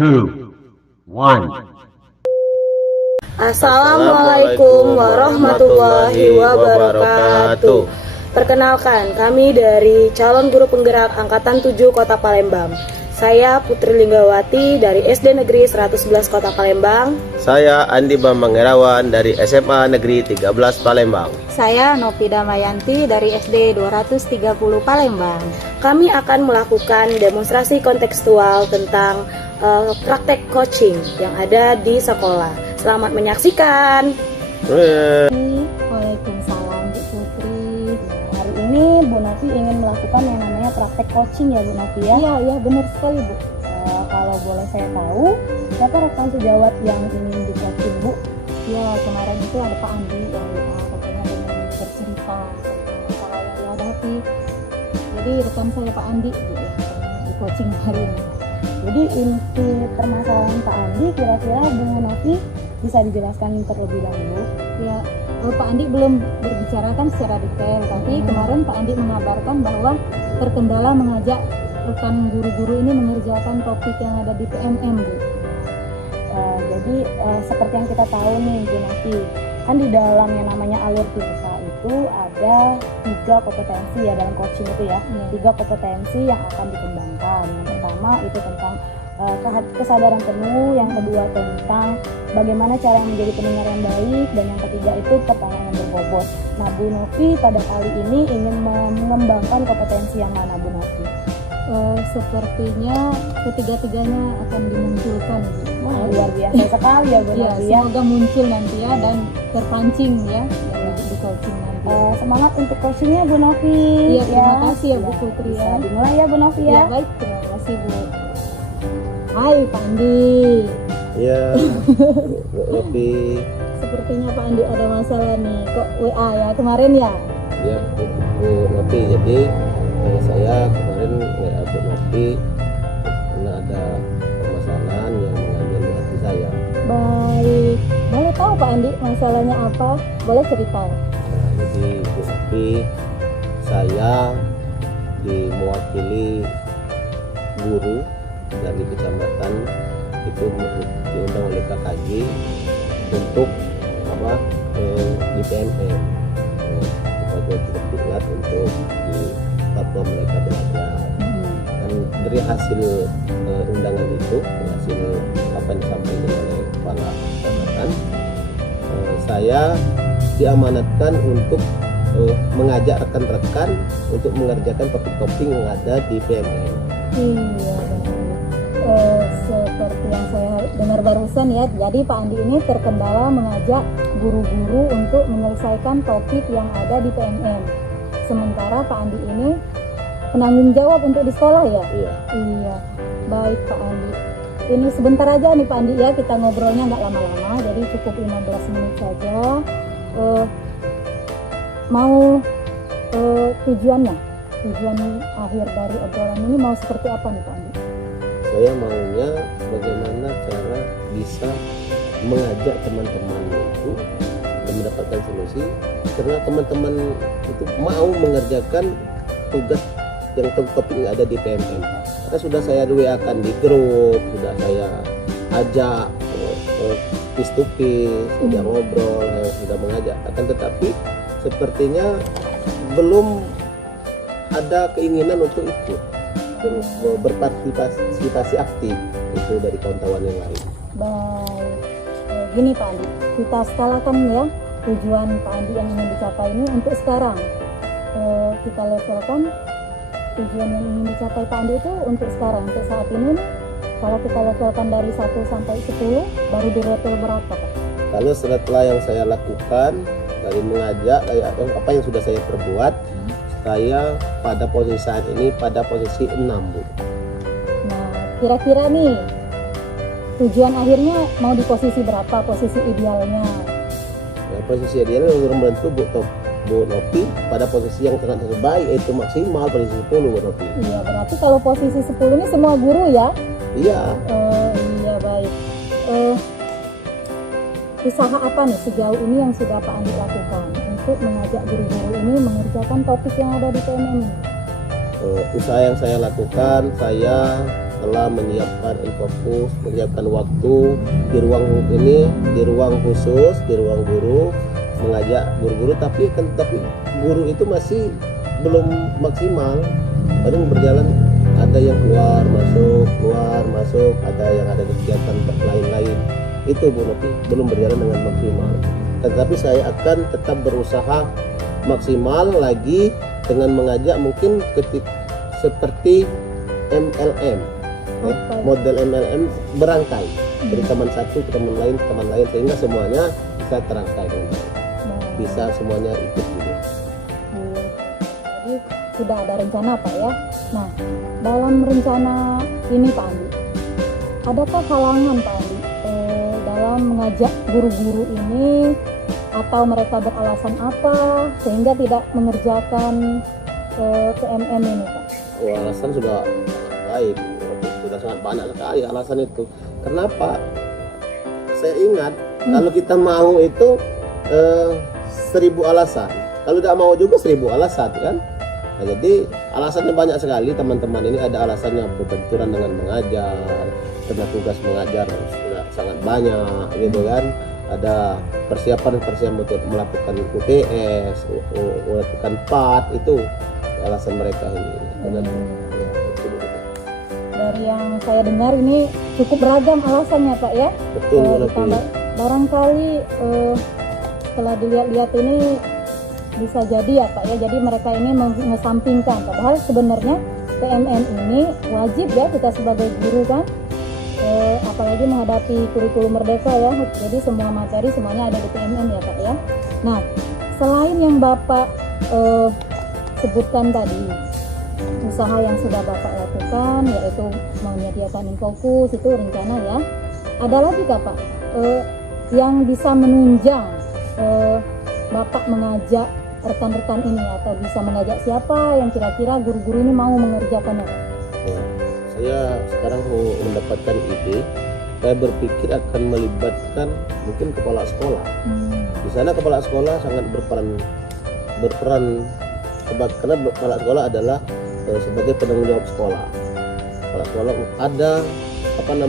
two, one. Assalamualaikum warahmatullahi wabarakatuh. Perkenalkan, kami dari calon guru penggerak Angkatan 7 Kota Palembang. Saya Putri Linggawati dari SD Negeri 111 Kota Palembang. Saya Andi Bambang Herawan dari SMA Negeri 13 Palembang. Saya Novida Mayanti dari SD 230 Palembang. Kami akan melakukan demonstrasi kontekstual tentang praktek coaching yang ada di sekolah. Selamat menyaksikan. Waalaikumsalam Bu Putri. Hari ini Bu Novi ingin melakukan yang namanya praktek coaching ya Bu Novi ya? Iya benar sekali Bu. Kalau boleh saya tahu, siapa rekan sejawat yang ingin di coaching Bu? Ya kemarin itu ada Pak Andi yang katanya dengan bercerita tentang masalah yang dihadapi. Jadi rekan saya Pak Andi Bu, ya, di coaching hari ini. Jadi inti permasalahan Pak Andi kira-kira Bu Novi bisa dijelaskan terlebih dahulu? Ya Pak Andi belum berbicarakan secara detail, tapi kemarin Pak Andi mengabarkan bahwa terkendala mengajak rekan guru-guru ini mengerjakan topik yang ada di PMM Bu. Jadi seperti yang kita tahu nih Bu Novi, kan di dalam yang namanya alur Tirta itu ada 3 kompetensi ya dalam coaching itu ya. 3 kompetensi yang akan dikembangkan. Yang pertama itu tentang kesadaran penuh, yang kedua tentang bagaimana cara menjadi pendengar yang baik, dan yang ketiga itu pertanyaan yang berbobot. Nah Bu Novi pada kali ini ingin mengembangkan kompetensi yang mana Bu Novi? Sepertinya ketiga-tiganya akan dimunculkan. Wah, luar biasa sekali ya Bu Ya, Novi ya. semoga muncul nanti ya dan terpancing ya di coaching nanti. Semangat untuk coachingnya Bu Novi. Iya, terima kasih ya Bu Putri Bisa ya. dimulai ya Bu Novi Ya ya. baik, terima kasih Bu. Hai Pak Andi. Iya, lebih Sepertinya Pak Andi ada masalah nih. Kok WA ya kemarin ya? ya Bu Novi. Jadi saya kemarin WA Bu Novi karena ada permasalahan yang mengambil di hati saya. Baik. Boleh tahu Pak Andi masalahnya apa? Boleh cerita. Nah, jadi Bu Novi, saya diwakili guru dari kecamatan itu diundang oleh KKJ untuk di PMM sebagai tugas untuk di platform mereka belajar. Dan dari hasil undangan itu, hasil apa yang disampaikan oleh kepala kecamatan, saya diamanatkan untuk mengajak rekan-rekan untuk mengerjakan topik-topik yang ada di PMM. Iya, seperti yang saya dengar barusan ya, jadi Pak Andi ini terkendala mengajak guru-guru untuk menyelesaikan topik yang ada di PMM. Sementara Pak Andi ini penanggung jawab untuk di sekolah ya? Iya. Iya, baik Pak Andi. Ini sebentar aja nih Pak Andi ya, kita ngobrolnya nggak lama-lama, jadi cukup 15 menit saja. Tujuan akhir dari obrolan ini mau seperti apa nih Pak Andi? Saya maunya bagaimana cara bisa mengajak teman-teman itu dan mendapatkan solusi, karena teman-teman itu mau mengerjakan tugas yang topik yang ada di PMM. Karena sudah saya WA-kan di grup, sudah saya ajak face to face, sudah ngobrol, sudah mengajak. Akan tetapi sepertinya belum ada keinginan untuk ikut berpartisipasi aktif itu dari kawan-kawan yang lain. Baik, gini Pak Andi, kita skalakan ya tujuan Pak Andi yang ingin dicapai ini untuk sekarang. Kita levelkan tujuan yang ingin dicapai Pak Andi itu untuk sekarang, untuk saat ini. Kalau kita levelkan dari 1 sampai 10, baru di level berapa Pak? Kalau setelah yang saya lakukan dari mengajak, apa yang sudah saya perbuat, saya pada posisi saat ini pada posisi 6 Bu. Nah, kira-kira nih tujuan akhirnya mau di posisi berapa, posisi idealnya? Nah, posisi idealnya untuk membantu Bu Novi pada posisi yang terbaik, yaitu maksimal posisi 10 Bu Novi. Iya, berarti kalau posisi 10 ini semua guru ya? Iya. Iya baik. Usaha apa nih sejauh ini yang sudah Pak Andi lakukan untuk mengajak guru-guru ini mengerjakan topik yang ada di PMM ini? Usaha yang saya lakukan, saya setelah menyiapkan fokus, menyiapkan waktu di ruang ini, di ruang khusus, di ruang guru, mengajak guru-guru, tapi guru itu masih belum maksimal, kadang berjalan, ada yang keluar masuk, ada yang ada kegiatan lain-lain, itu Bu Nopi belum berjalan dengan maksimal. Tetapi saya akan tetap berusaha maksimal lagi dengan mengajak mungkin seperti MLM, model MLM berangkai dari teman satu ke teman lain sehingga semuanya bisa terangkai dengan baik, bisa semuanya ikut gitu. Jadi sudah ada rencana Pak ya. Nah, dalam rencana ini Pak Andi, adakah halangan Pak Andi dalam mengajak guru-guru ini, atau mereka beralasan apa sehingga tidak mengerjakan PMM ini Pak? Oh, alasan sudah baik, sudah sangat banyak sekali alasan itu. Kenapa? Saya ingat kalau kita mau itu 1000 alasan, kalau tidak mau juga 1000 alasan kan. Nah, jadi alasannya banyak sekali teman-teman ini. Ada alasannya berbenturan dengan mengajar, karena tugas mengajar sudah sangat banyak gitu kan. Ada persiapan untuk melakukan UTS, melakukan PAT, itu alasan mereka ini. Benar. Ya, betul. Dari yang saya dengar ini cukup beragam alasannya Pak ya. Betul. Ditambah barangkali setelah dilihat-lihat ini bisa jadi ya Pak ya, jadi mereka ini mengesampingkan, padahal sebenarnya PMM ini wajib ya kita sebagai guru kan, apalagi menghadapi kurikulum merdeka ya, jadi semua materi semuanya ada di PMM ya Pak ya. Nah, selain yang Bapak sebutkan tadi, usaha yang sudah Bapak lakukan yaitu menyediakan infokus, itu rencana ya, ada lagi Pak yang bisa menunjang Bapak mengajak rekan-rekan ini, atau bisa mengajak siapa yang kira-kira guru-guru ini mau mengerjakannya? Nah, saya sekarang mau mendapatkan ide. Saya berpikir akan melibatkan mungkin kepala sekolah. Di sana kepala sekolah sangat berperan karena kepala sekolah adalah sebagai penanggung jawab sekolah. Kepala sekolah ada kepala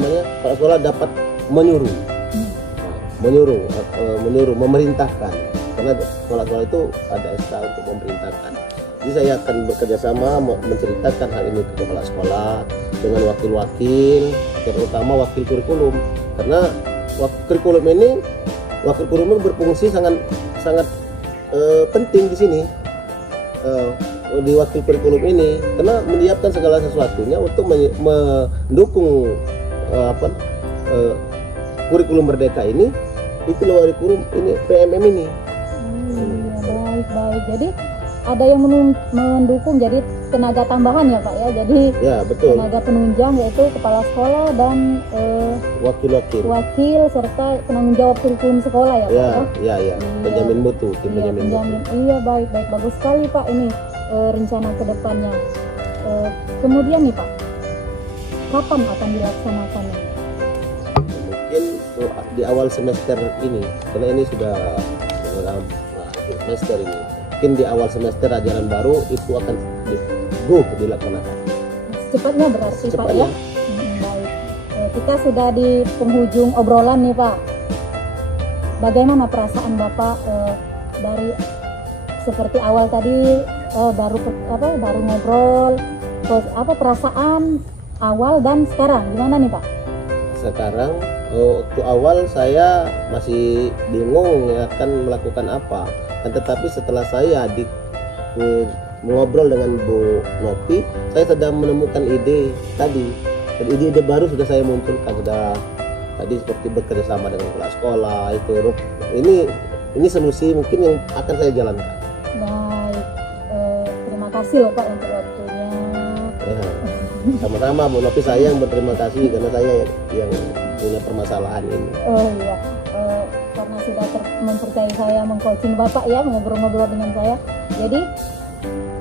sekolah dapat menyuruh, memerintahkan. Karena sekolah-sekolah itu ada SK untuk memerintahkan. Jadi saya akan bekerja sama menceritakan hal ini ke kepala sekolah dengan wakil-wakil, terutama wakil kurikulum. Karena wakil kurikulum berfungsi sangat penting di sini, di wakil kurikulum ini, karena menyiapkan segala sesuatunya untuk mendukung kurikulum merdeka ini. Itu kurikulum ini, PMM ini. Baik. Jadi ada yang mendukung, jadi tenaga tambahan ya Pak ya. Jadi ya, betul. Tenaga penunjang yaitu kepala sekolah dan wakil serta penanggung jawab kurikulum sekolah ya Pak ya. Ya. Penjamin mutu, tim penjamin mutu. Iya, baik, bagus sekali Pak ini rencana kedepannya. Kemudian nih Pak, kapan akan dilaksanakannya? Mungkin di awal semester ini, karena ini sudah semester ini, mungkin di awal semester ajaran baru itu akan dilaksanakan. Secepatnya berarti Pak ya. Baik. Kita sudah di penghujung obrolan nih Pak. Bagaimana perasaan Bapak dari seperti awal tadi baru ngobrol, terus perasaan awal dan sekarang gimana nih Pak? Sekarang waktu awal saya masih bingung akan melakukan apa. Tetapi setelah saya mengobrol dengan Bu Nopi, saya sedang menemukan ide tadi. Ide baru sudah saya munculkan, sudah tadi seperti bekerja sama dengan kepala sekolah itu. Ini solusi mungkin yang akan saya jalankan. Baik, terima kasih loh Pak untuk waktunya. Ya, sama-sama Bu Nopi, saya yang berterima kasih karena saya yang punya permasalahan ini. Oh iya, karena sudah mempercayai saya mengcoaching Bapak ya, ngobrol-ngobrol dengan saya. Jadi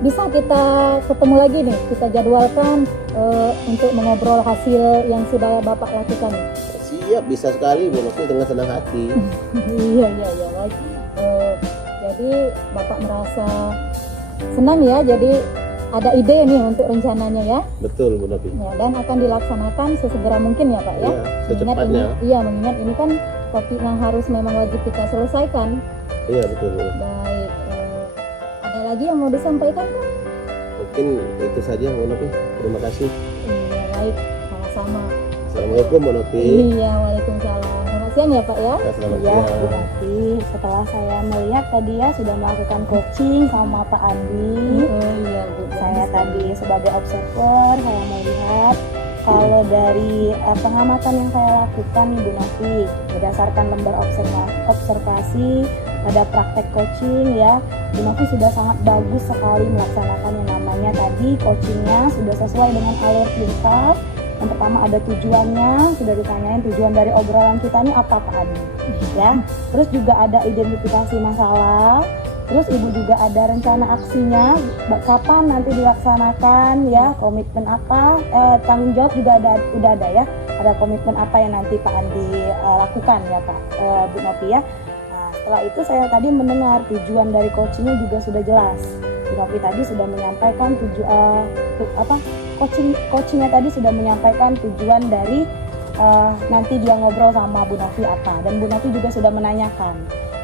bisa kita ketemu lagi nih, kita jadwalkan untuk mengobrol hasil yang sudah Bapak lakukan. Siap, bisa sekali Bu Nopi, dengan senang hati. Iya baik. Jadi Bapak merasa senang ya, jadi ada ide nih untuk rencananya ya. Betul Bu Novi. Ya, dan akan dilaksanakan sesegera mungkin ya Pak ya. Iya, secepatnya. Mengingat ini kan topik yang harus memang wajib kita selesaikan. Iya betul. Baik, ada lagi yang mau disampaikan Pak? Mungkin itu saja Bu Novi. Terima kasih. Iya baik, sama-sama. Assalamualaikum Bu Novi. Iya, waalaikumsalam. Selamat siang ya Pak ya. Ya, selamat Ya, Bu siang. Novi, setelah saya melihat tadi ya sudah melakukan coaching sama Pak Andi. Oh iya Bu. Saya tadi sebagai observer, saya melihat kalau dari pengamatan yang saya lakukan nih Bu Novi, berdasarkan lembar observasi pada praktek coaching ya, Bu Novi sudah sangat bagus sekali melaksanakan yang namanya tadi coachingnya sudah sesuai dengan alur kita. Yang pertama ada tujuannya, sudah ditanyain tujuan dari obrolan kita ini apa Pak Adi ya. Terus juga ada identifikasi masalah. Terus Ibu juga ada rencana aksinya, kapan nanti dilaksanakan ya, komitmen apa, tanggung jawab juga udah ada ya. Ada komitmen apa yang nanti Pak Andi lakukan ya Pak Bu Novi ya. Nah, setelah itu saya tadi mendengar tujuan dari coachingnya juga sudah jelas. Bu Novi tadi sudah menyampaikan coachingnya tadi sudah menyampaikan tujuan dari nanti dia ngobrol sama Bu Novi apa, dan Bu Novi juga sudah menanyakan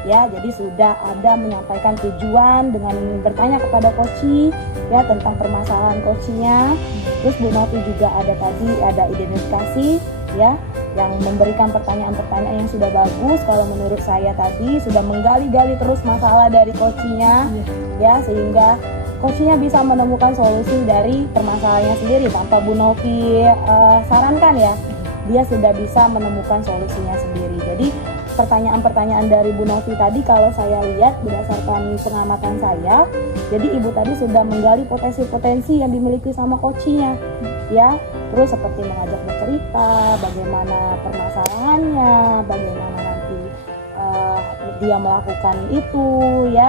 ya, jadi sudah ada menyampaikan tujuan dengan bertanya kepada coaching ya tentang permasalahan coachingnya. Terus Bu Novi juga ada tadi ada identifikasi ya, yang memberikan pertanyaan-pertanyaan yang sudah bagus. Kalau menurut saya tadi sudah menggali-gali terus masalah dari coachingnya ya, sehingga coachingnya bisa menemukan solusi dari permasalahannya sendiri tanpa Bu Novi sarankan ya, dia sudah bisa menemukan solusinya sendiri. Jadi pertanyaan-pertanyaan dari Bu Novi tadi kalau saya lihat berdasarkan pengamatan saya, jadi Ibu tadi sudah menggali potensi-potensi yang dimiliki sama coachingnya ya. Terus seperti mengajak bercerita, bagaimana permasalahannya, bagaimana nanti dia melakukan itu ya,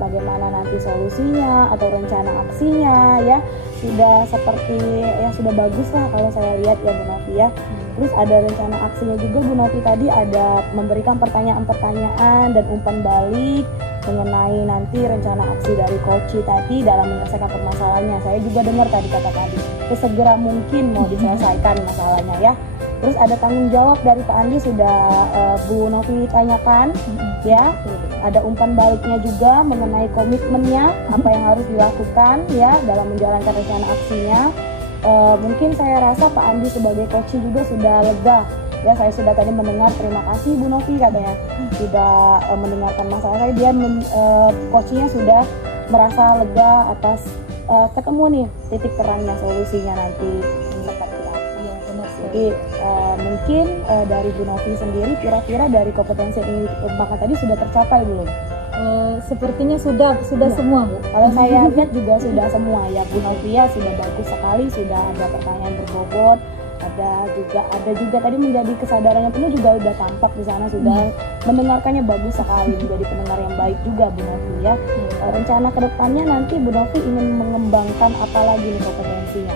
bagaimana nanti solusinya atau rencana aksinya ya, sudah seperti ya sudah bagus lah kalau saya lihat ya Bu Novi ya. Terus ada rencana aksinya juga Bu Novi tadi ada memberikan pertanyaan-pertanyaan dan umpan balik mengenai nanti rencana aksi dari coach tadi dalam menyelesaikan permasalahannya. Saya juga dengar tadi kata tadi sesegera mungkin mau diselesaikan masalahnya ya. Terus ada tanggung jawab dari Pak Andi sudah Bu Novi tanyakan ya. Ada umpan baliknya juga mengenai komitmennya apa yang harus dilakukan ya dalam menjalankan rencana aksinya. Mungkin saya rasa Pak Andi sebagai coach juga sudah lega ya. Saya sudah tadi mendengar terima kasih Bu Novi katanya sudah mendengarkan masalah saya, dia coachnya sudah merasa lega atas ketemu nih titik terangnya solusinya nanti seperti apa. Iya, benar. Jadi mungkin dari Bu Novi sendiri kira-kira dari kompetensi yang dikembangkan tadi sudah tercapai belum? Sepertinya sudah Ya. semua Bu. Kalau saya lihat juga sudah semua ya Bu Novia, sudah bagus sekali, sudah ada pertanyaan berbobot, ada juga tadi menjadi kesadarannya penuh juga udah tampak di sana, sudah mendengarkannya bagus sekali, menjadi pendengar yang baik juga Bu Novia. Rencana kedepannya nanti Bu Novi ingin mengembangkan apa lagi nih kompetensinya?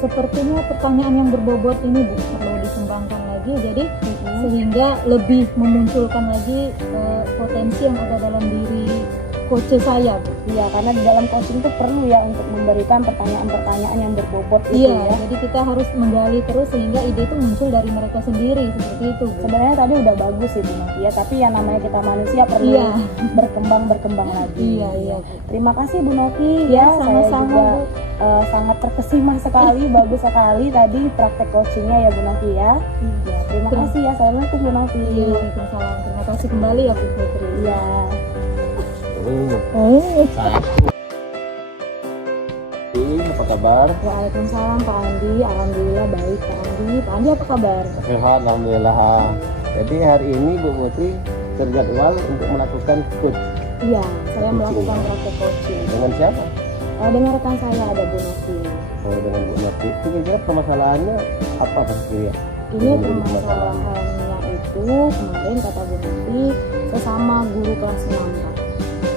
Sepertinya pertanyaan yang berbobot ini Bu perlu dikembangkan lagi, jadi sehingga lebih memunculkan lagi potensi yang ada dalam diri coach saya Bu. Iya, karena di dalam coaching itu perlu ya untuk memberikan pertanyaan-pertanyaan yang berbobot itu Iya, ya. jadi kita harus menggali terus sehingga ide itu muncul dari mereka sendiri seperti itu Bu. Sebenarnya tadi udah bagus sih Bu Novia, tapi yang namanya kita manusia perlu Iya. berkembang lagi. Iya Bu. Terima kasih Bu Novi Ya, saya sama-sama juga Bu. sangat terkesima sekali, bagus sekali tadi praktek coachingnya ya Bu Novi ya. Ya, terima kasih ya. Assalamualaikum Bu Novi. Iya, waalaikumsalam. Terima kasih kembali ya Bu Fitri. Iya. Ini apa kabar? Waalaikumsalam Pak Andi. Alhamdulillah baik Pak Andi. Pak Andi apa kabar? Sehat, alhamdulillah. Jadi hari ini Bu Putri terjadwal untuk melakukan coach Iya, saya Coaching. melakukan praktek coaching. dengan siapa? Dengan rekan saya ada Bu Novi. Oh, dengan Bu Novi. Itu kira-kira permasalahannya apa kira-kira? Ini permasalahannya itu kemarin kata Bu Novi sesama guru kelas 6 Pak.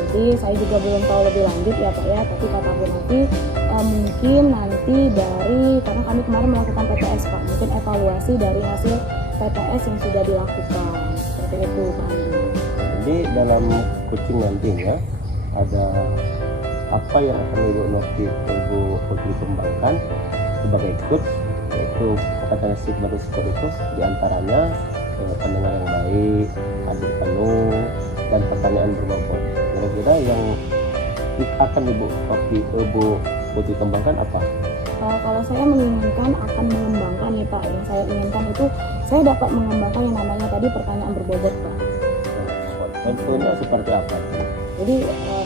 Jadi saya juga belum tahu lebih lanjut ya Pak ya, tapi kata Bu Novi mungkin nanti dari, karena kami kemarin melakukan PTS Pak, mungkin evaluasi dari hasil PTS yang sudah dilakukan seperti itu Pak Andi. Jadi dalam coaching nantinya ada apa yang akan Ibu Putri kembangkan sebagai coach, yaitu kompetensi sebagai coach itu diantaranya pendengar yang baik, hadir penuh, dan pertanyaan berbobot. Kira-kira yang akan Ibu Putri kembangkan apa? Kalau saya menginginkan akan mengembangkan nih Pak, yang saya inginkan itu saya dapat mengembangkan yang namanya tadi pertanyaan berbobot Pak. Contohnya seperti apa? Jadi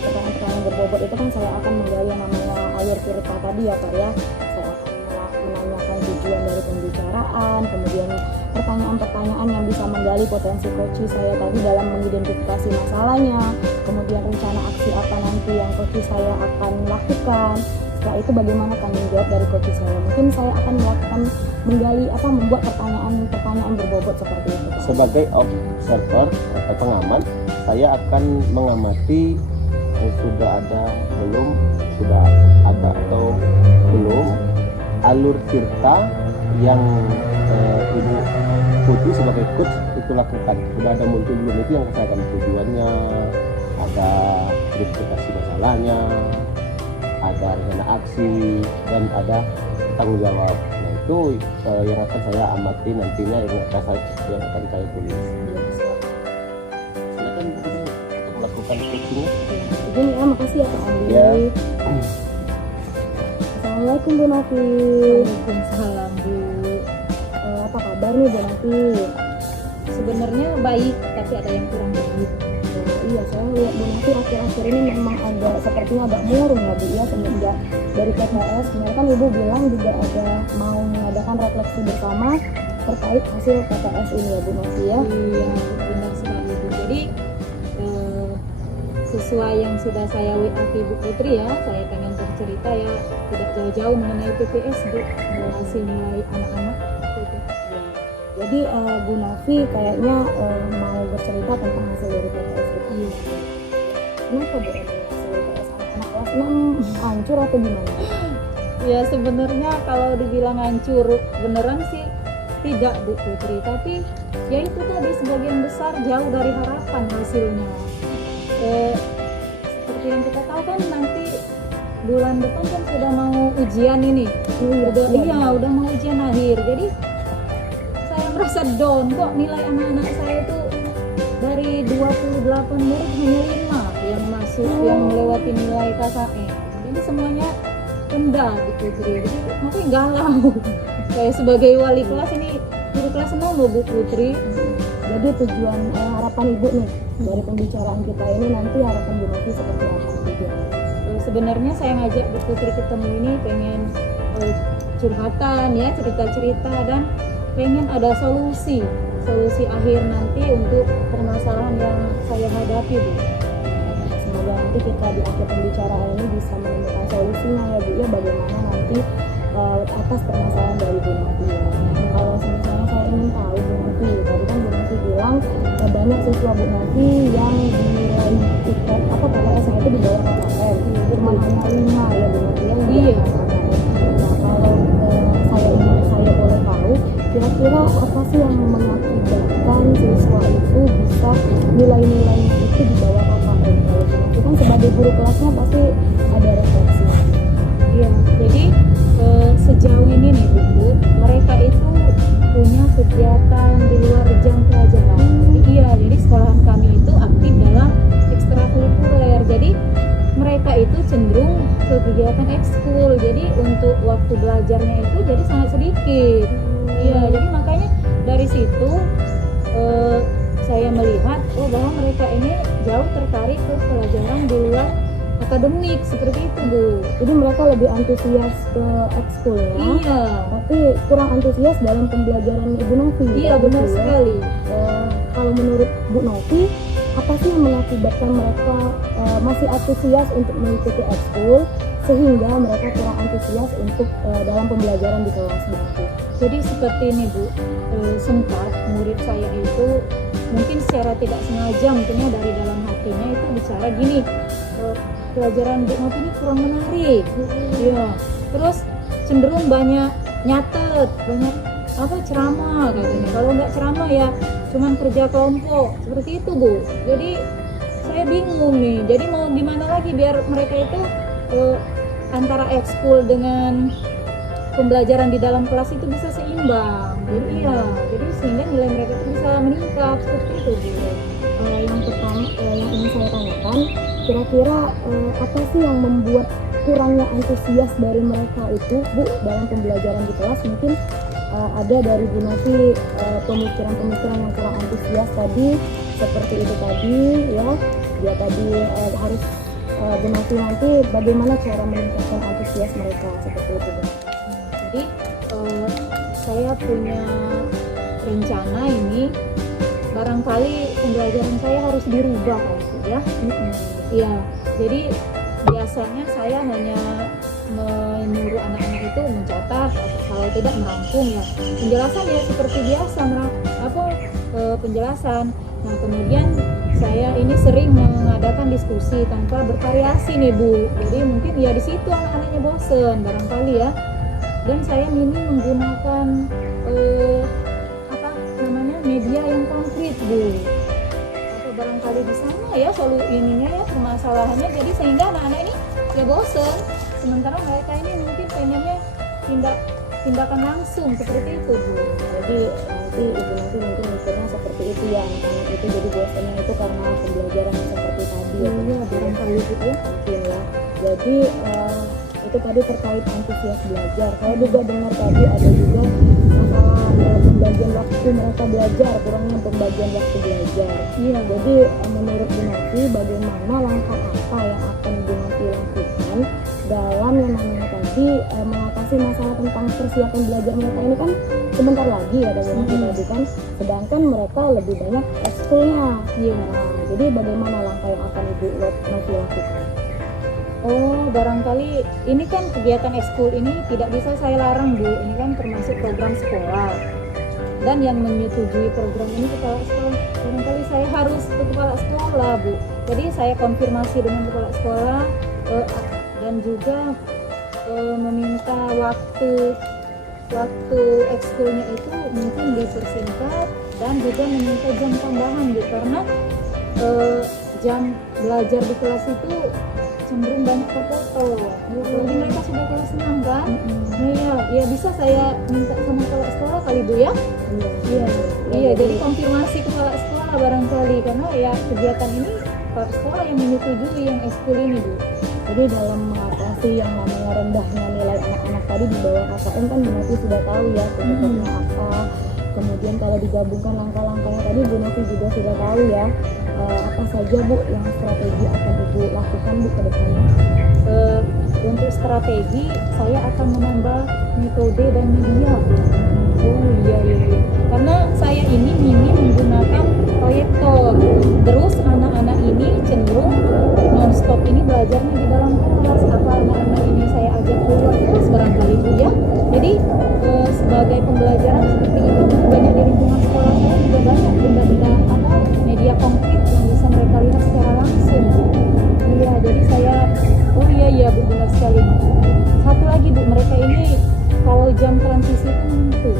pertanyaan-pertanyaan berbobot itu kan saya akan menggali yang namanya alur cerita tadi ya Pak ya. Saya akan menanyakan tujuan dari pembicaraan, kemudian pertanyaan-pertanyaan yang bisa menggali potensi coach saya tadi dalam mengidentifikasi masalahnya, kemudian rencana aksi apa nanti yang coach saya akan lakukan. Setelah itu bagaimana tanggung jawab dari coach saya. Mungkin saya akan melakukan membuat pertanyaan berbobot seperti itu Pak. Sebagai observer atau pengamat, saya akan mengamati sudah ada atau belum alur cerita yang Ibu Putri sebagai coach itu lakukan. Sudah ada muncul belum, itu yang saya akan tujuannya, ada identifikasi masalahnya, ada rencana aksi, dan ada tanggung jawab. Nah itu yang akan saya amati nantinya, yang akan saya tulis. Silakan untuk melakukan coaching. Izin ya, makasih ya Pak Andi. Ya. Assalamualaikum Bu Novi. Waalaikumsalam Bu. Apa kabar nih Bu Novi? Sebenarnya baik, tapi ada yang kurang baik. Iya, saya lihat Bu Novi akhir-akhir ini memang sepertinya agak murung ya Bu ya, semenjak dari PTS. Sebenarnya kan Ibu bilang juga ada mau mengadakan refleksi bersama terkait hasil PTS ini ya Bu Novi ya. Iya, benar sekali Bu. Jadi sesuai yang sudah saya WA ke Ibu Putri ya, saya pengen bercerita ya tidak jauh-jauh mengenai PTS Bu, hasil nilai anak-anak. Jadi Bu Novi kayaknya mau bercerita tentang hasil dari PTS itu. Iya. Kenapa Bu hasil PTS anak-anak kelas 6 hancur atau gimana? Ya sebenarnya kalau dibilang hancur beneran sih tidak Bu Putri, tapi ya itu tadi sebagian besar jauh dari harapan hasilnya. Seperti yang kita tahu kan nanti bulan depan kan sudah mau ujian ini, udah mau ujian akhir. Jadi saya merasa down, kok nilai anak-anak saya itu dari 28 murid hanya 5 yang masuk, yang melewati nilai KKM. Jadi semuanya rendah Bu Putri. Jadi makanya galau. Saya sebagai wali kelas ini, guru kelas 6 loh Bu Putri. Jadi tujuan harapan Ibu nih dari pembicaraan kita ini, nanti harapan Bu Novi seperti apa tujuannya? Sebenarnya saya ngajak Bu Putri ketemu ini pengen curhatan ya, cerita-cerita, dan pengen ada solusi akhir nanti untuk permasalahan yang saya hadapi Bu. Semoga nanti kita di akhir pembicaraan ini bisa menemukan solusinya ya Bu ya, bagaimana nanti atas permasalahan dari Bu Novi ya. Kalau misalnya saya ingin tahu Bu Novi, tadi kan Bu Novi bilang banyak siswa Bu Novi yang dinilai PTS-nya itu di bawah KKM, cuma hanya 5 ya Bu Novi yang di Iya. atas KKM. Nah kalau saya boleh tahu, kira-kira apa sih yang mengakibatkan siswa itu bisa nilai-nilainya itu di bawah KKM? Kalau Bu Novi kan sebagai guru kelasnya pasti ada refleksi. Iya, jadi sejauh ini nih Bu, mereka itu punya kegiatan di luar jam pelajaran. Jadi sekolahan kami itu aktif dalam ekstrakurikuler. Jadi mereka itu cenderung ke kegiatan ekskul. Jadi untuk waktu belajarnya itu jadi sangat sedikit. Iya, jadi makanya dari situ saya melihat bahwa mereka ini jauh tertarik ke pelajaran di luar akademik seperti itu Bu. Jadi mereka lebih antusias ke ekskul ya. Iya. Tapi kurang antusias dalam pembelajaran Ibu Novi. Iya benar ya. sekali. Kalau menurut Bu Novi, apa sih yang mengakibatkan mereka masih antusias untuk mengikuti ekskul sehingga mereka kurang antusias untuk dalam pembelajaran di kelas Bu Novi? Jadi seperti ini Bu, sempat murid saya itu mungkin secara tidak sengaja, mungkinnya dari dalam hatinya itu bicara gini, pelajaran Bu Novi ini kurang menarik. Iya. Terus cenderung banyak nyatet, banyak ceramah katanya. Kalau nggak ceramah ya cuman kerja kelompok, seperti itu Bu. Jadi saya bingung nih. Jadi mau gimana lagi biar mereka itu antara ekskul dengan pembelajaran di dalam kelas itu bisa seimbang. Jadi jadi sehingga nilai mereka itu bisa meningkat seperti itu Bu. Yang pertama yang ingin saya tanyakan, kira-kira apa sih yang membuat kurangnya antusias dari mereka itu Bu dalam pembelajaran di kelas? Mungkin ada dari Bu Novi pemikiran-pemikiran yang kurang antusias tadi, seperti itu tadi ya, dia tadi harus Bu Novi nanti bagaimana cara meningkatkan antusias mereka seperti itu Bu. Jadi saya punya rencana ini, barangkali pembelajaran saya harus dirubah kali itu ya. Iya, jadi biasanya saya hanya menyuruh anak-anak itu mencatat atau kalau tidak merangkum ya. Penjelasan ya seperti biasa penjelasan. Nah kemudian saya ini sering mengadakan diskusi tanpa bervariasi nih Bu. Jadi mungkin ya di situ anak-anaknya bosen barangkali ya. Dan saya ini menggunakan media yang konkret Bu. Atau barangkali di sana ya ininya ya permasalahannya. Jadi sehingga anak-anak ini ya bosen. Sementara mereka ini mungkin pengennya tindakan langsung seperti itu Bu. Jadi nanti Ibu Novi mungkin mikirnya seperti itu ya, anak itu jadi bosannya itu karena pembelajaran yang seperti tadi ya. Iya, barangkali gitu ya. Mungkin ya. Jadi itu tadi terkait antusias belajar. Saya juga dengar tadi ada juga masalah pembagian waktu mereka belajar, kurangnya pembagian waktu belajar. Iya. Jadi menurut Bu Novi, bagaimana langkah apa yang akan Bu Novi lakukan dalam yang namanya tadi mengatasi masalah tentang persiapan belajar mereka ini kan sebentar lagi ya dari Bu Novi tadi kan, sedangkan mereka lebih banyak ekskulnya. Iya. Jadi bagaimana langkah yang akan Ibu Novi lakukan? Oh, barangkali ini kan kegiatan ekskul ini tidak bisa saya larang Bu. Ini kan termasuk program sekolah. Dan yang menyetujui program ini kepala sekolah. Barangkali saya harus ke kepala sekolah Bu. Jadi saya konfirmasi dengan kepala sekolah dan juga meminta waktu ekskulnya itu mungkin dipersingkat dan juga meminta jam tambahan Bu, karena jam belajar di kelas itu cenderung banyak terpotong. Jadi mereka sudah kelas 6 kan? Nah ya bisa saya minta sama kepala sekolah kali Bu ya? Iya, jadi konfirmasi kepala sekolah barangkali, karena ya kegiatan ini kepala sekolah yang menyetujui yang ekskul ini Bu. Jadi dalam mengatasi yang namanya rendahnya nilai anak-anak tadi di bawah KKN kan Bu Novi sudah tahu ya penyebabnya apa. Kemudian kalau digabungkan langkah-langkahnya tadi Bu Novi juga sudah tahu ya apa saja Bu yang strategi akan Ibu lakukan Bu ke depannya. Untuk strategi saya akan menambah metode dan media. Oh iya. Karena saya ini menggunakan proyektor. Terus anak-anak ini cenderung non-stop ini belajarnya di dalam kelas. Apa anak-anak ini saya ajak keluar kelas barangkali Bu ya. Jadi sebagai pembelajaran seperti itu banyak di lingkungan sekolah saya juga banyak benda-benda atau media konkret yang bisa mereka lihat secara langsung Bu. Iya, jadi saya iya Bu, benar sekali. Satu lagi Bu, mereka ini kalau jam transisi itu menentu.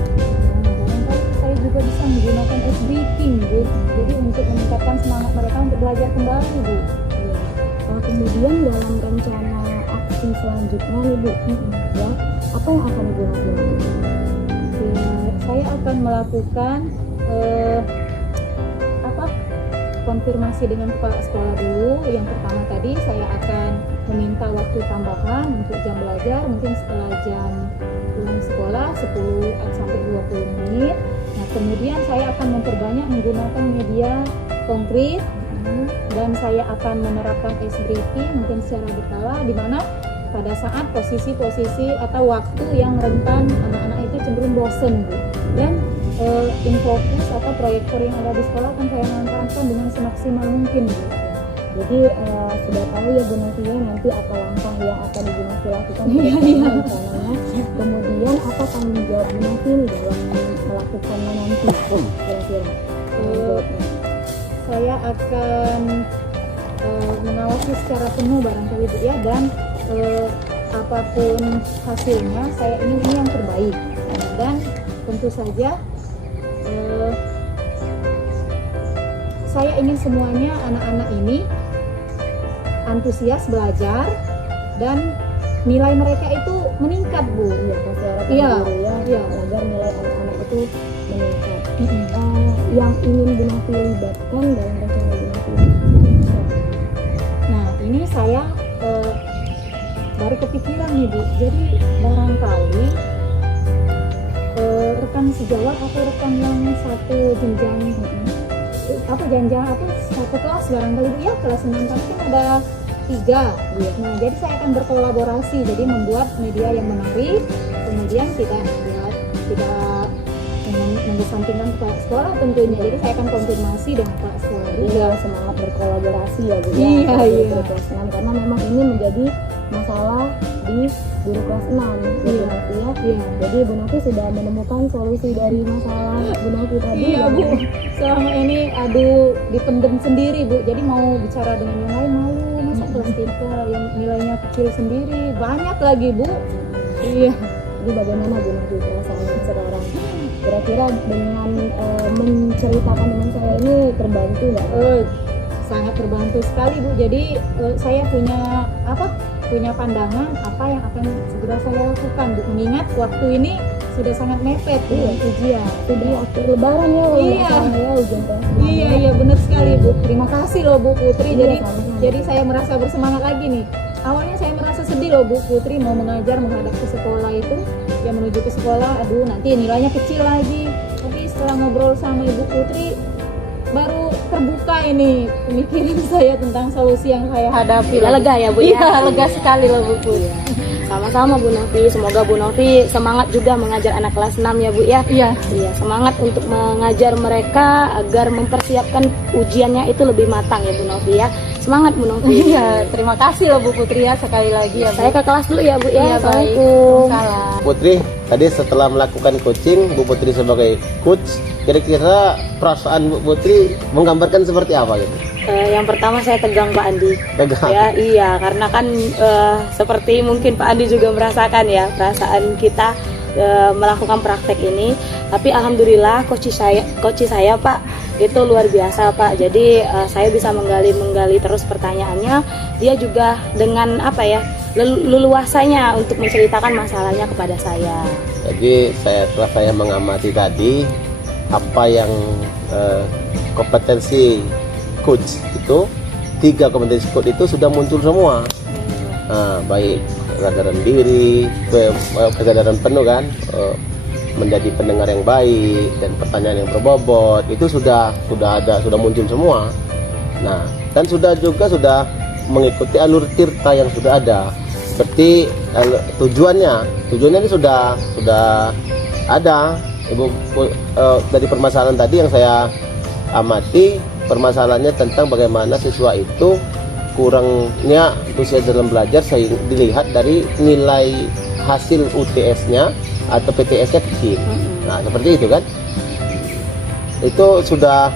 Barangkali saya juga bisa menggunakan S-Briefing Bu. Jadi untuk meningkatkan semangat mereka untuk belajar kembali Bu. Kemudian dalam rencana aksi selanjutnya nih Bu, ya apa yang akan Ibu lakukan? Ya, saya akan melakukan konfirmasi dengan kepala sekolah dulu. Yang pertama tadi saya akan meminta waktu tambahan untuk jam belajar, mungkin setelah jam pulang sekolah 10 sampai 20 menit. Nah kemudian saya akan memperbanyak menggunakan media konkret dan saya akan menerapkan S-Briefing mungkin secara berkala, di mana pada saat posisi-posisi atau waktu yang rentan anak-anak itu cenderung bosen Bu. Dan infocus atau proyektor yang ada di sekolah akan saya manfaatkan dengan semaksimal mungkin Bu. Jadi sudah tahu ya Bu Novi ya nanti apa langkah yang akan Ibu Novi lakukan rencananya. Kemudian apa tanggung jawab Bu Novi dalam melakukannya nanti kira-kira? Saya akan mengawasi secara penuh barangkali Bu ya, dan apapun hasilnya saya ingin ini yang terbaik. Dan tentu saja saya ingin semuanya anak-anak ini antusias belajar dan nilai mereka itu meningkat, Bu. Iya, pasti harapan Iya, guru ya, iya. agar nilai anak-anak itu meningkat. Yang ingin Bu Novi libatkan dalam rencana Bu Novi. Nah, ini saya baru kepikiran nih, Bu. Jadi barangkali rekan sejawat atau rekan yang satu jenjang satu kelas barangkali, Bu ya, kelas 6 kami kan ada 3. Nah, jadi saya akan berkolaborasi, jadi membuat media yang menarik, kemudian kita mengesampingkan Pak Sekolah tentunya. Jadi saya akan konfirmasi dengan Pak Sekolah juga. Iya, semangat berkolaborasi ya Bu ya. Iya, iya. Guru kelas 6, karena memang ini menjadi masalah di guru kelas 6 ya Bu Novi ya. Iya. Jadi Bu Novi sudah menemukan solusi dari masalah Bu Novi tadi. Iya, ya, Bu. Selama ini dipendem sendiri, Bu. Jadi mau bicara dengan yang lain malu. Masa kelas kita yang nilainya kecil sendiri, banyak lagi, Bu. Iya. Jadi bagaimana Bu Novi perasaannya sekarang? Kira-kira dengan menceritakan dengan saya ini terbantu nggak? Sangat terbantu sekali, Bu. Jadi saya punya pandangan apa yang akan segera saya lakukan, Bu. Mengingat waktu ini sudah sangat mepet, Bu, ujian. Sudah akhir lebaran ya, Iya. ya ujian kelas 6. Iya, benar sekali, Bu. Terima kasih loh, Bu Putri. Iya, Jadi saya merasa bersemangat lagi nih. Awalnya saya merasa sedih loh, Bu Putri, mau mengajar menghadap ke sekolah itu, ya menuju ke sekolah, aduh nanti nilainya kecil lagi. Tapi setelah ngobrol sama Ibu Putri, baru terbuka ini pemikiran saya tentang solusi yang saya hadapi. Lega ya, Bu? Iya, lega sekali loh, Bu Putri. Sama-sama Bu Novi, semoga Bu Novi semangat juga mengajar anak kelas 6 ya Bu ya. Iya. Iya, semangat untuk mengajar mereka agar mempersiapkan ujiannya itu lebih matang ya Bu Novi ya. Semangat Bu Novi. Iya, terima kasih loh Bu Putri ya sekali lagi ya, Bu. Saya ke kelas dulu ya Bu ya. Iya, baik. Assalamualaikum. Salam. Putri, tadi setelah melakukan coaching, Bu Putri sebagai coach, kira-kira perasaan Bu Putri menggambarkan seperti apa gitu? Yang pertama saya tegang Pak Andi. Tegang. Ya iya, karena kan seperti mungkin Pak Andi juga merasakan ya perasaan kita melakukan praktek ini. Tapi alhamdulillah coach saya Pak itu luar biasa Pak. Jadi saya bisa menggali terus pertanyaannya. Dia juga dengan leluasanya untuk menceritakan masalahnya kepada saya. Jadi setelah saya mengamati tadi apa yang kompetensi coach itu, 3 kompetensi coach itu sudah muncul semua. Baik kesadaran diri, kesadaran penuh kan, menjadi pendengar yang baik dan pertanyaan yang berbobot, itu sudah muncul semua. Nah, dan sudah mengikuti alur tirta yang sudah ada. Seperti tujuannya ini sudah ada. Ibu, dari permasalahan tadi yang saya amati, permasalahannya tentang bagaimana siswa itu kurangnya antusias dalam belajar, sehingga dilihat dari nilai hasil UTS-nya atau PTS-nya kecil. Nah, seperti itu kan. Itu sudah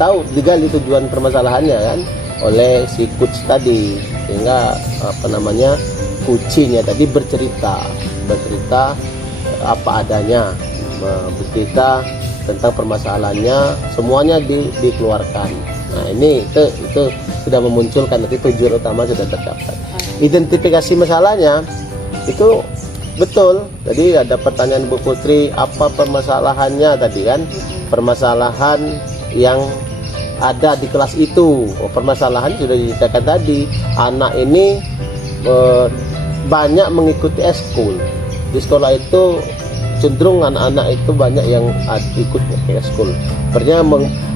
tahu, digali tujuan permasalahannya kan oleh si coach tadi, sehingga coachingnya tadi bercerita apa adanya, bercerita tentang permasalahannya, semuanya dikeluarkan. Nah, ini itu sudah memunculkan, nanti tujuan utama sudah tercapai. Identifikasi masalahnya itu betul. Jadi ada pertanyaan Bu Putri, apa permasalahannya tadi kan? Permasalahan yang ada di kelas itu. Permasalahan sudah diceritakan tadi. Anak ini banyak mengikuti eskul. Di sekolah itu cenderung anak-anak itu banyak yang ikut eskul. Artinya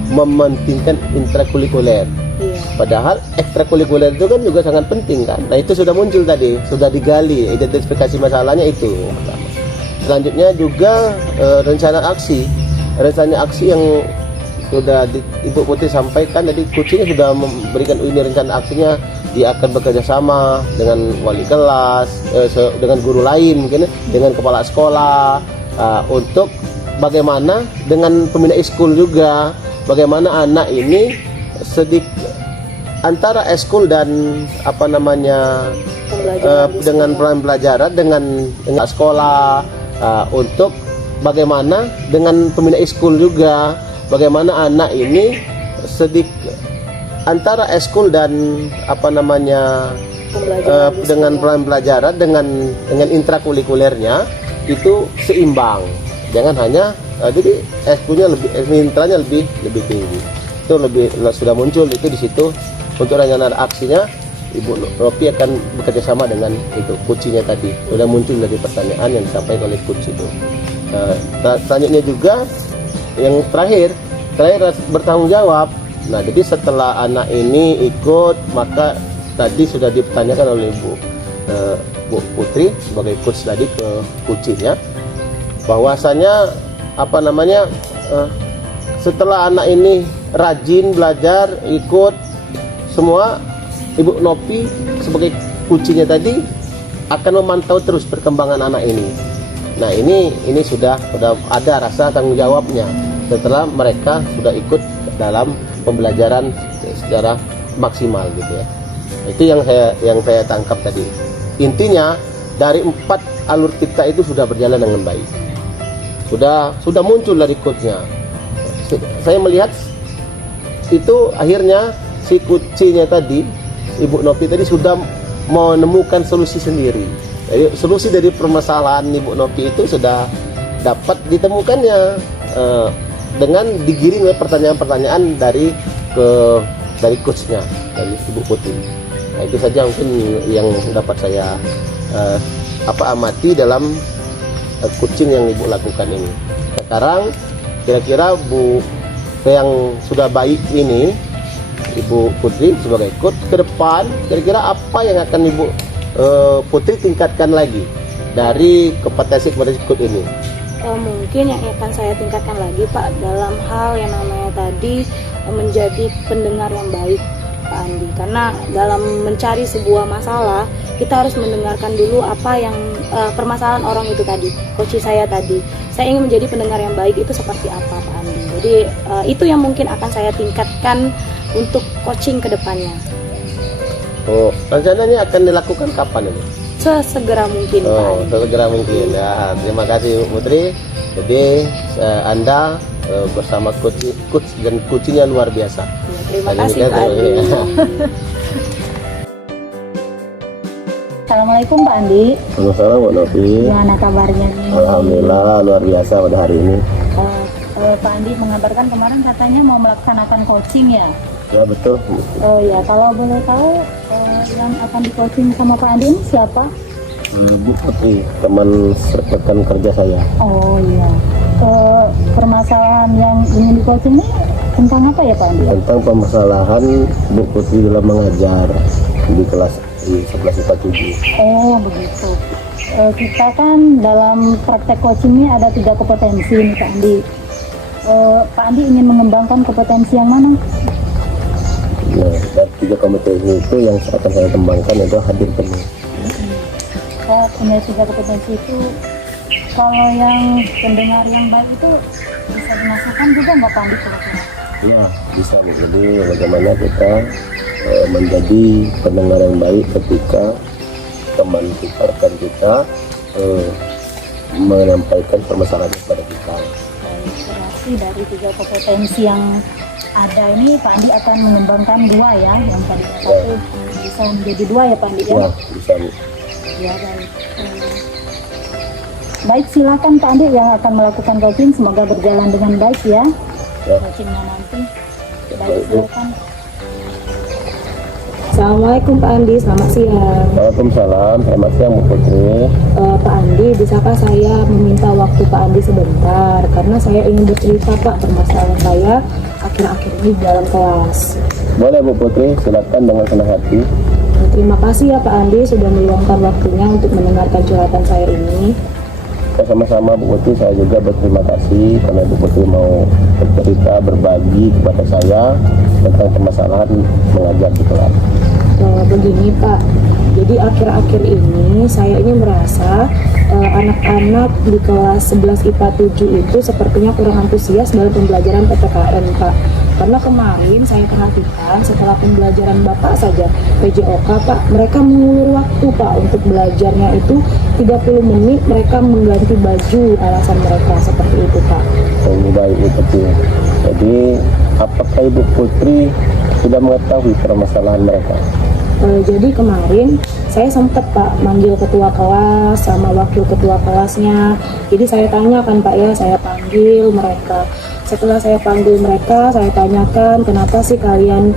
mementingkan intrakurikuler. Padahal ekstrakurikuler itu kan juga sangat penting kan. Nah, itu sudah muncul tadi, sudah digali identifikasi masalahnya itu pertama. Selanjutnya juga rencana aksi yang sudah Ibu Putri sampaikan tadi. Coachingnya sudah memberikan ini rencana aksinya. Dia akan bekerja sama dengan wali kelas, dengan guru lain mungkin, dengan kepala sekolah, untuk bagaimana dengan pembina eskul juga, bagaimana anak ini antara eskul dan dengan pembelajaran dengan sekolah, untuk bagaimana dengan pembina eskul juga, bagaimana anak ini antara eskul dan pembelajaran dengan pembelajaran dengan intrakurikulernya itu seimbang. Jangan hanya jadi SQ-nya lebih intranya lebih tinggi. Itu sudah muncul itu di situ. Untuk rencana aksinya Ibu Nopi akan bekerja sama dengan itu coachnya tadi. Sudah muncul dari pertanyaan yang disampaikan oleh coach itu. Selanjutnya juga yang terakhir bertanggung jawab. Nah, jadi setelah anak ini ikut, maka tadi sudah ditanyakan oleh Bu Putri sebagai coach tadi ke coachnya, bahwasanya setelah anak ini rajin belajar, ikut semua, Ibu Nopi sebagai coachnya tadi akan memantau terus perkembangan anak ini. Nah, ini sudah ada rasa tanggung jawabnya setelah mereka sudah ikut dalam pembelajaran secara maksimal gitu ya. Itu yang saya tangkap tadi. Intinya dari 4 alur kita itu sudah berjalan dengan baik. Sudah muncul dari coachnya. Saya melihat itu akhirnya si coachnya tadi, Ibu Nopi tadi sudah menemukan solusi sendiri. Jadi solusi dari permasalahan Ibu Nopi itu sudah dapat ditemukannya dengan digiring oleh pertanyaan-pertanyaan dari coachnya, dari Ibu Putri. Nah, itu saja mungkin yang dapat saya amati dalam coaching yang Ibu lakukan ini. Sekarang kira-kira Bu yang sudah baik ini, Ibu Putri sebagai coach, ke depan kira-kira apa yang akan Ibu Putri tingkatkan lagi dari kompetensi coach ini? Mungkin yang akan saya tingkatkan lagi Pak dalam hal yang namanya tadi menjadi pendengar yang baik Pak Andi, karena dalam mencari sebuah masalah kita harus mendengarkan dulu apa yang permasalahan orang itu tadi, coach saya tadi. Saya ingin menjadi pendengar yang baik itu seperti apa Pak Andi. Jadi itu yang mungkin akan saya tingkatkan untuk coaching ke depannya. Oh, rencananya akan dilakukan kapan ini? Sesegera mungkin Pak Andi. Sesegera mungkin ya. Terima kasih Bu Putri. Jadi Anda bersama coach dan coachingnya luar biasa. Ya, terima kasih Pak Andi. Assalamualaikum Pak Andi. Assalamualaikum Bu Nopi. Gimana kabarnya nih? Alhamdulillah luar biasa pada hari ini. Pak Andi mengabarkan kemarin katanya mau melaksanakan coaching ya? Ya betul. Oh ya, kalau boleh tahu yang akan di coaching sama Pak Andi ini siapa? Bu Putri, teman rekan kerja saya. Oh iya. Permasalahan yang ingin di coaching ini tentang apa ya Pak Andi? Tentang permasalahan Bu Putri dalam mengajar di kelas di 11 IPA 7. Oh begitu. Kita kan dalam praktek coaching ini ada 3 kompetensi nih Pak Andi. Pak Andi ingin mengembangkan kompetensi yang mana? Nah, dari 3 kompetensi itu yang akan saya kembangkan itu hadir penuh. Saya punya 3 kompetensi itu. Kalau yang pendengar yang baik itu bisa dinasakan juga nggak Pak Andi kira-kira? Ya bisa. Jadi bagaimana kita menjadi pendengar yang baik ketika teman kita, rekan kita menyampaikan permasalahan kepada kita. Berarti dari 3 kompetensi yang ada ini Pak Andi akan mengembangkan 2 ya, yang tadinya 1 bisa menjadi 2 ya Pak Andi ya? Ya bisa. Ya baik. Baik, silakan Pak Andi yang akan melakukan coaching, semoga berjalan dengan baik ya. Coachingnya nanti. Baik, silakan. Assalamualaikum Pak Andi, selamat siang. Waalaikumsalam, selamat siang Bu Putri. Pak Andi, bisakah saya meminta waktu Pak Andi sebentar? Karena saya ingin bercerita Pak permasalahan saya akhir-akhir ini dalam kelas. Boleh Bu Putri, silakan dengan senang hati. Terima kasih ya Pak Andi sudah meluangkan waktunya untuk mendengarkan curhatan saya ini. Sama-sama Bu Putri, saya juga berterima kasih karena Bu Putri mau bercerita, berbagi kepada saya tentang permasalahan mengajar di kelas. Begini Pak, jadi akhir-akhir ini saya ini merasa anak-anak di kelas 11 IPA 7 itu sepertinya kurang antusias dalam pembelajaran PPKN Pak. Karena kemarin saya perhatikan setelah pembelajaran Bapak saja PJOK Pak, mereka mengulur waktu Pak untuk belajarnya itu 30 menit mereka mengganti baju alasan mereka seperti itu Pak. Ini baik Bu Putri. Jadi apakah Ibu Putri sudah mengetahui permasalahan mereka? Jadi kemarin saya sempat Pak manggil ketua kelas sama wakil ketua kelasnya. Jadi saya tanyakan Pak ya, saya panggil mereka. Setelah saya panggil mereka, saya tanyakan kenapa sih kalian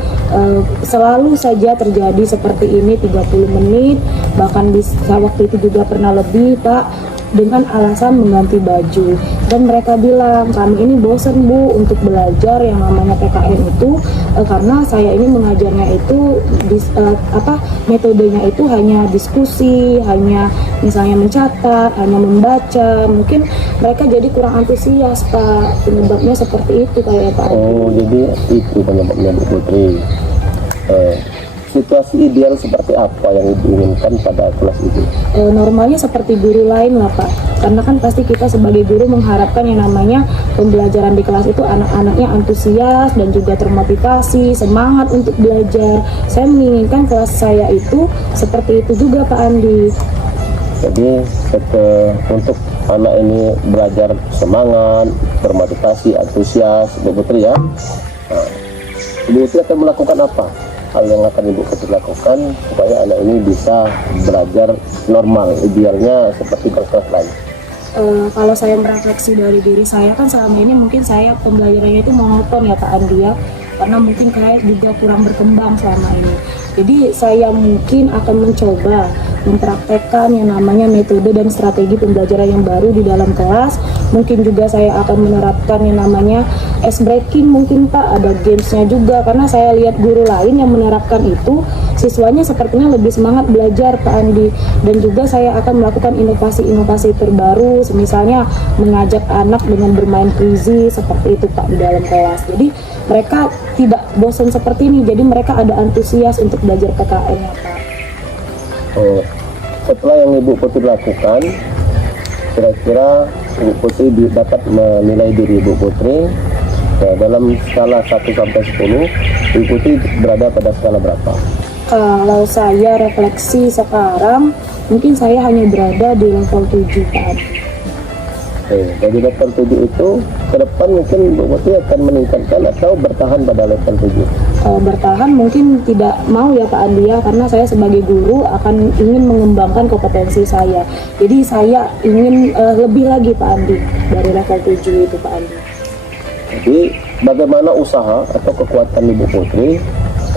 selalu saja terjadi seperti ini 30 menit, bahkan bisa waktu itu juga pernah lebih Pak, dengan alasan mengganti baju. Dan mereka bilang kami ini bosan Bu untuk belajar yang namanya PKN itu, karena saya ini mengajarnya itu metodenya itu hanya diskusi, hanya misalnya mencatat, hanya membaca. Mungkin mereka jadi kurang antusias Pak, penyebabnya seperti itu kayak Pak. Oh, jadi itu penyebabnya Bu Putri. Situasi ideal seperti apa yang Ibu inginkan pada kelas itu? Normalnya seperti guru lain lah Pak, karena kan pasti kita sebagai guru mengharapkan yang namanya pembelajaran di kelas itu anak-anaknya antusias dan juga termotivasi, semangat untuk belajar. Saya menginginkan kelas saya itu seperti itu juga Pak Andi. Jadi untuk anak ini belajar semangat, bermotivasi, antusias, Bu Putri ya. Nah, Ibu Putri akan melakukan apa? Hal yang akan Ibu Putri lakukan supaya anak ini bisa belajar normal, idealnya seperti kelas lain. Kalau saya merefleksi dari diri saya kan selama ini mungkin saya pembelajarannya itu monoton ya Pak Andi ya, karena mungkin saya juga kurang berkembang selama ini. Jadi saya mungkin akan mencoba mempraktekkan yang namanya metode dan strategi pembelajaran yang baru di dalam kelas. Mungkin juga saya akan menerapkan yang namanya ice breaking mungkin Pak, ada gamesnya juga, karena saya lihat guru lain yang menerapkan itu siswanya sepertinya lebih semangat belajar Pak Andi. Dan juga saya akan melakukan inovasi-inovasi terbaru, misalnya mengajak anak dengan bermain kuisi seperti itu Pak di dalam kelas. Jadi mereka tidak bosan seperti ini, jadi mereka ada antusias untuk belajar PKN-nya Pak. Oh, setelah yang Ibu Putri lakukan, kira-kira Ibu Putri dapat menilai diri Ibu Putri dalam skala 1 sampai 10, Ibu Putri berada pada skala berapa? Kalau saya refleksi sekarang, mungkin saya hanya berada di level 7 Pak. Dari level 7 itu ke depan mungkin Ibu Putri akan meningkatkan atau bertahan pada level 7? Bertahan mungkin tidak mau ya Pak Andi ya, karena saya sebagai guru akan ingin mengembangkan kompetensi saya. Jadi saya ingin lebih lagi Pak Andi dari level 7 itu Pak Andi. Jadi bagaimana usaha atau kekuatan Ibu Putri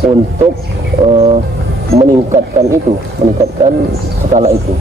untuk meningkatkan skala itu?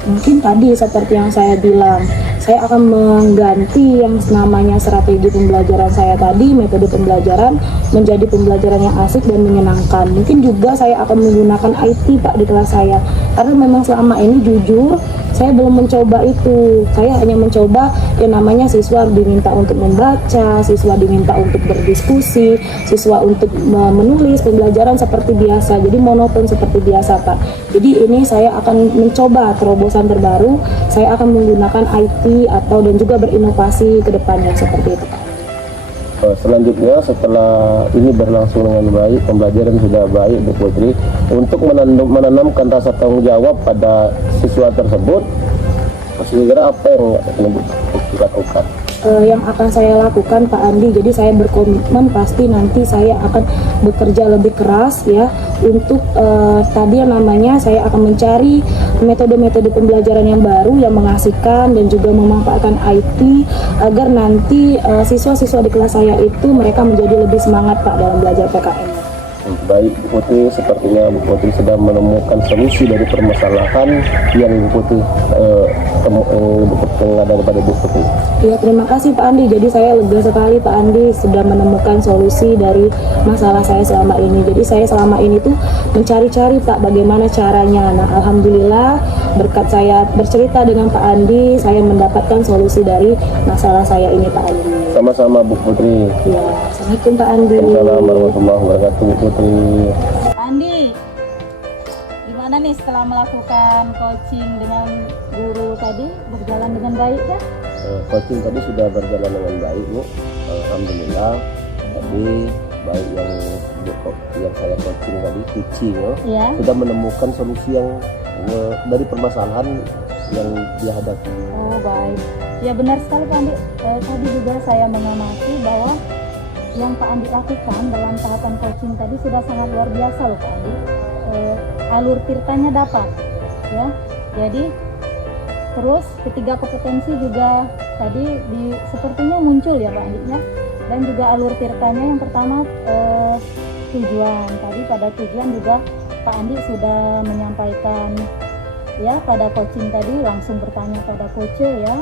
Mungkin tadi seperti yang saya bilang, saya akan mengganti yang namanya strategi pembelajaran saya tadi, metode pembelajaran menjadi pembelajaran yang asik dan menyenangkan. Mungkin juga saya akan menggunakan IT Pak di kelas saya, karena memang selama ini jujur saya belum mencoba itu. Saya hanya mencoba yang namanya siswa diminta untuk membaca, siswa diminta untuk berdiskusi, siswa untuk menulis, pembelajaran seperti biasa, jadi monoton seperti biasa Pak. Jadi ini saya akan mencoba terobosan terbaru, saya akan menggunakan IT atau dan juga berinovasi ke depannya seperti itu Pak. Selanjutnya setelah ini berlangsung dengan baik, pembelajaran sudah baik Bu Putri, untuk menanamkan rasa tanggung jawab pada siswa tersebut, kira-kira apa yang akan Ibu Putri lakukan? Yang akan saya lakukan Pak Andi, jadi saya berkomitmen pasti nanti saya akan bekerja lebih keras ya untuk tadi yang namanya saya akan mencari metode-metode pembelajaran yang baru yang mengasihkan dan juga memanfaatkan IT agar nanti siswa-siswa di kelas saya itu mereka menjadi lebih semangat Pak dalam belajar PKN. Baik Bu Putri, sepertinya Bu Putri sudah menemukan solusi dari permasalahan yang Bu Putri ada kepada Bu Putri. Ya, terima kasih Pak Andi. Jadi saya lega sekali Pak Andi sudah menemukan solusi dari masalah saya selama ini. Jadi saya selama ini tuh mencari-cari Pak bagaimana caranya. Nah, alhamdulillah berkat saya bercerita dengan Pak Andi, saya mendapatkan solusi dari masalah saya ini Pak Andi. Sama-sama Bu Putri. Ya, assalamualaikum Pak Andi. Assalamualaikum warahmatullahi wabarakatuh Bu Putri. Pak Andi, gimana nih setelah melakukan coaching dengan guru tadi, berjalan dengan baik ya? Coaching tadi sudah berjalan dengan baik Bu, alhamdulillah. Tadi baik yang saya coaching tadi Ya. sudah menemukan solusi yang dari permasalahan yang dia hadapi. Oh baik, ya benar sekali Pak Andi. Tadi juga saya mengamati bahwa yang Pak Andi lakukan dalam tahapan coaching tadi sudah sangat luar biasa loh Pak Andi. alur tirtanya dapat ya. Jadi terus ketiga kompetensi juga tadi sepertinya muncul ya Pak Andi ya, dan juga alur tirtanya yang pertama tujuan. Tadi pada tujuan juga Pak Andi sudah menyampaikan ya, pada coaching tadi langsung bertanya pada coach ya,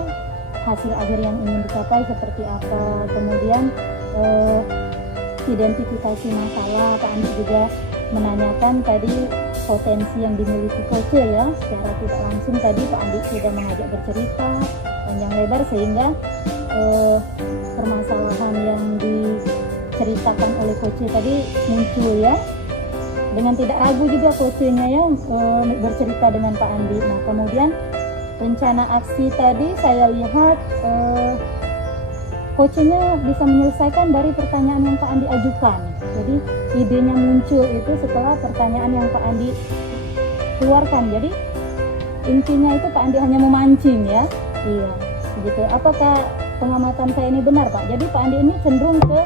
hasil akhir yang ingin dicapai seperti apa. Kemudian identifikasi masalah, Pak Andi juga menanyakan tadi potensi yang dimiliki coach ya. Secara tidak langsung tadi Pak Andi sudah mengajak bercerita panjang lebar sehingga permasalahan yang diceritakan oleh coach tadi muncul ya. Dengan tidak ragu juga coachnya ya bercerita dengan Pak Andi. Nah kemudian rencana aksi tadi saya lihat coachnya bisa menyelesaikan dari pertanyaan yang Pak Andi ajukan. Jadi idenya muncul itu setelah pertanyaan yang Pak Andi keluarkan. Jadi intinya itu Pak Andi hanya memancing ya. Iya, begitu. Apakah pengamatan saya ini benar Pak? Jadi Pak Andi ini cenderung ke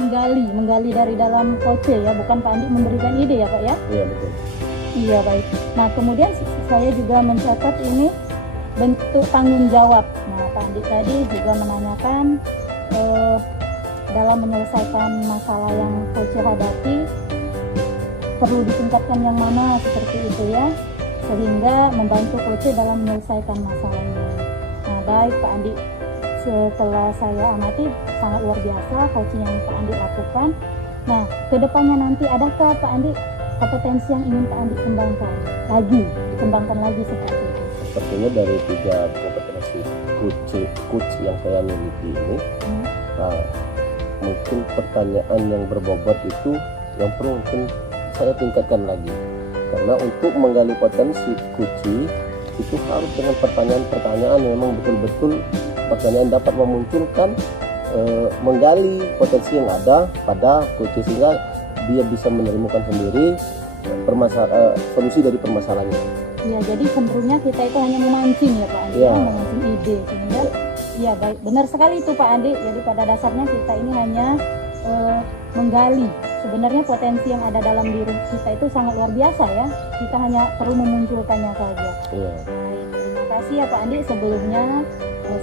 menggali dari dalam coach ya, bukan Pak Andi memberikan ide ya Pak ya? Iya betul. Iya baik. Nah kemudian saya juga mencatat ini bentuk tanggung jawab. Nah Pak Andi tadi juga menanyakan dalam menyelesaikan masalah yang coach hadapi perlu ditingkatkan yang mana seperti itu ya, sehingga membantu coach dalam menyelesaikan masalahnya. Nah baik Pak Andi, setelah saya amati sangat luar biasa coaching yang Pak Andi lakukan. Nah kedepannya nanti adakah Pak Andi kompetensi yang ingin Pak Andi kembangkan lagi seperti itu? Sepertinya dari 3 kompetensi coach yang saya miliki ini, nah, mungkin pertanyaan yang berbobot itu yang perlu mungkin saya tingkatkan lagi, karena untuk menggali potensi coach itu harus dengan pertanyaan-pertanyaan yang memang betul-betul pertanyaan dapat memunculkan menggali potensi yang ada pada coach sehingga dia bisa menemukan sendiri solusi dari permasalahannya. Ya, jadi cenderungnya kita itu hanya memancing ya Pak Andi, Ya. memancing ide sehingga ya baik, benar sekali itu Pak Andi. Jadi pada dasarnya kita ini hanya menggali. Sebenarnya potensi yang ada dalam diri kita itu sangat luar biasa ya. Kita hanya perlu memunculkannya saja. Iya. Baik, terima kasih ya Pak Andi sebelumnya.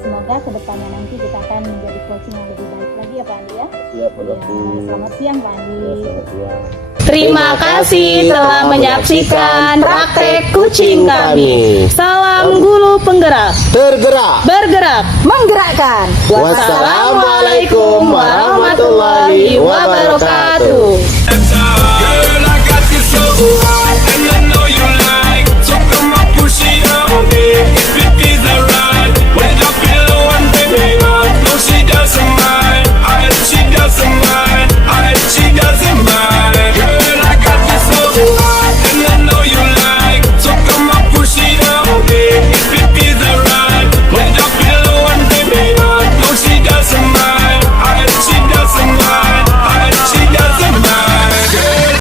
Semoga kedepannya nanti kita akan menjadi coaching yang lebih baik lagi ya Pak Andi ya. Siap, Pak Ya, Davi. selamat siang Pak Andi. Ya, selamat siang. Terima kasih telah menyaksikan praktek kucing kami. Salam guru penggerak, Tergerak. bergerak, menggerakkan. Wassalamualaikum warahmatullahi wabarakatuh.